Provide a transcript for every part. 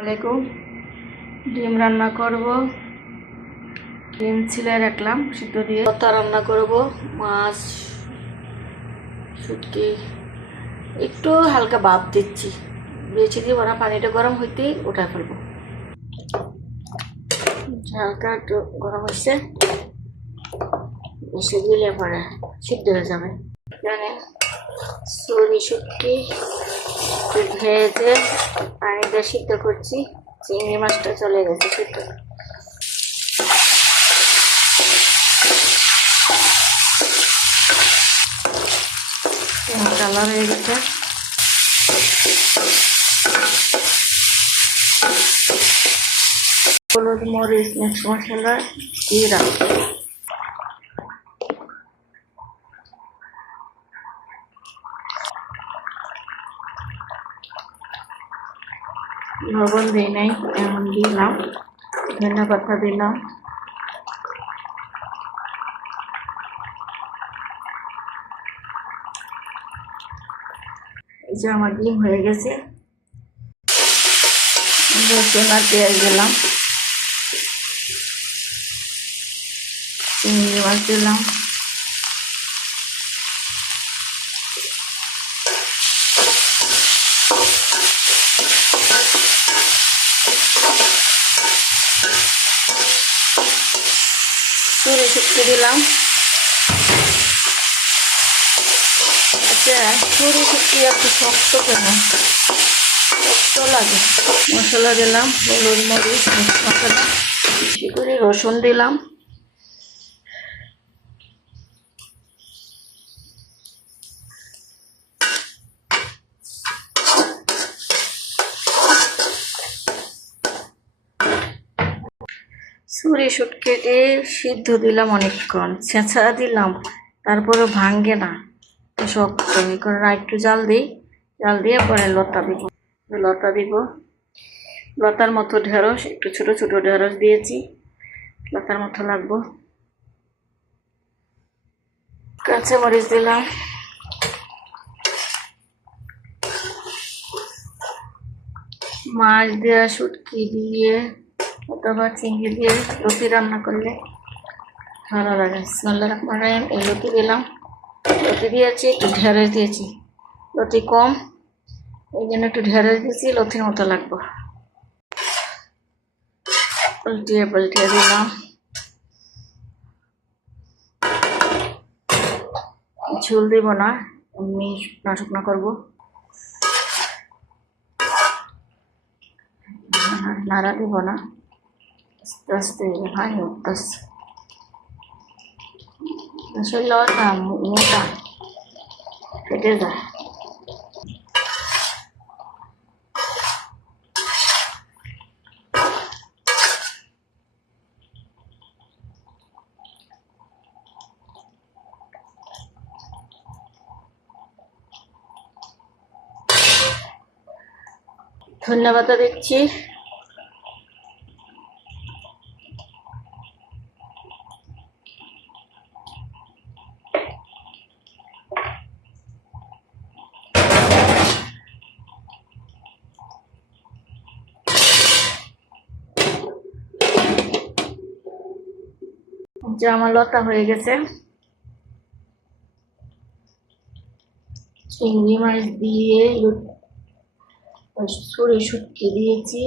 আলাইকুম। ডিম রান্না করব। ডিম ছিলে রাখলাম সিদ্ধ দিয়ে। ভর্তা রান্না করব, মাছ, শুটকি। একটু হালকা ভাপ দিচ্ছি। বেছে দিব না, পানিটা গরম হইতেই ওটা ফেলব। হালকা একটু গরম হচ্ছে বেশি দিলে পরে সিদ্ধ হয়ে যাবে। সরি শুটকি, ভেজে পানি দিয়ে সিদ্ধ করছি। চিংড়ি মাছটা চলে গেছে সিদ্ধ। কালার হয়ে গেছে। হলুদ, মরিচ মশলা, জিরা। লবণ দিই নাই এখন দিলাম ধনে পাতা দিলাম এই যে আমার ডিম হয়ে গেছে। রসুন আর পেঁয়াজ দিলাম। চিংড়ি মাছ দিলাম চুরি শুক্তি দিলাম আচ্ছা চুরি শুক্তি একটু শক্ত কেন? শক্ত লাগে। মশলা দিলাম, হলুদ মরিচ বেশি করে রসুন দিলাম। সুরি শুটকেটে সিদ্ধ দিলাম অনেকক্ষণ, ছেঁচা দিলাম তারপরে ভাঙ্গে না। তো শক্ত আর একটু জাল দিই, জাল দিয়ে পরে লতা দিব। লতা দিব। লতার মতো ঢেঁড়স, একটু ছোট ছোট ঢেঁড়স দিয়েছি। লতার মতো লাগবো। কাঁচা মরিচ দিলাম। মাছ দেওয়া শুটকি দিয়ে অথবা চিংড়ি দিয়ে রুটি রান্না করলে ভালো লাগে। স্মেল্লা রহমান এই রুটি দিলাম। রুটি দিয়েছি, একটু ঢেঁড়স দিয়েছি। রুটি কম, এই জন্য একটু ঢেঁড়স দিয়েছি, লতির মতো লাগবো। পাল্টিয়ে পাল্টিয়ে দিলাম। ঝুল দিব না, এমনি শুকনা শুকনা করব। নাড়া দিব না। আস্তে আস্তে ভাই উঠতেছে আসলে লতা মোটা কেটে যায় ধন্যবাদ দিচ্ছি যে আমার লতা হয়ে গেছে। চিংড়ি মাছ দিয়ে ছুরি শুটকি দিয়েছি।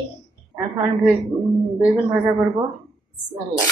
এখন বেগুন ভাজা করব। বিসমিল্লাহ।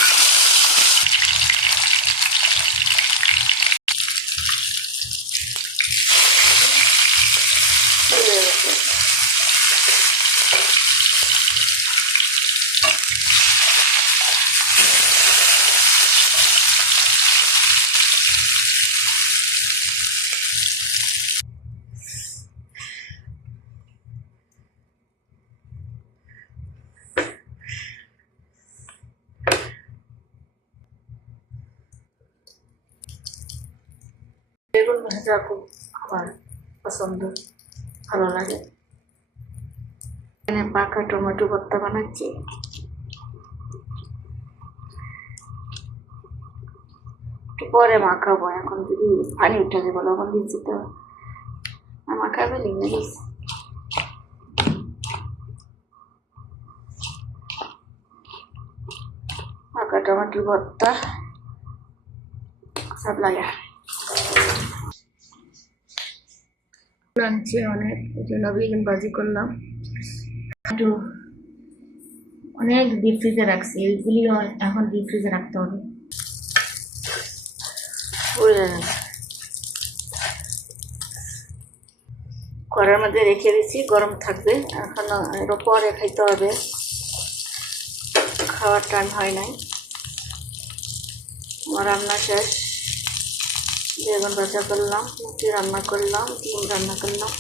বেগুন ভাজা খুব আমার পছন্দ, ভালো লাগে। এখানে পাকা টমেটো ভর্তা বানাচ্ছি। পরে মাখাবো, এখন যদি পানি উঠে যাবে লবণ দিচ্ছি তো। মাখাবে লিখে দিচ্ছি পাকা টমেটো ভর্তা সব লাগে। লাঞ্চে অনেক এই জন্য বেগুন ভাজি করলাম। একটু অনেক ডিপ ফ্রিজে রাখছি। এইগুলিও এখন ডিপ ফ্রিজে রাখতে হবে। ঘরের মধ্যে রেখে দিচ্ছি গরম থাকবে। এখন এর পরে খাইতে হবে। খাওয়ার টাইম হয় নাই। আমার রান্না শেষ। বেগুন ভাজা করলাম মুটি রান্না করলাম ডিম রান্না করলাম।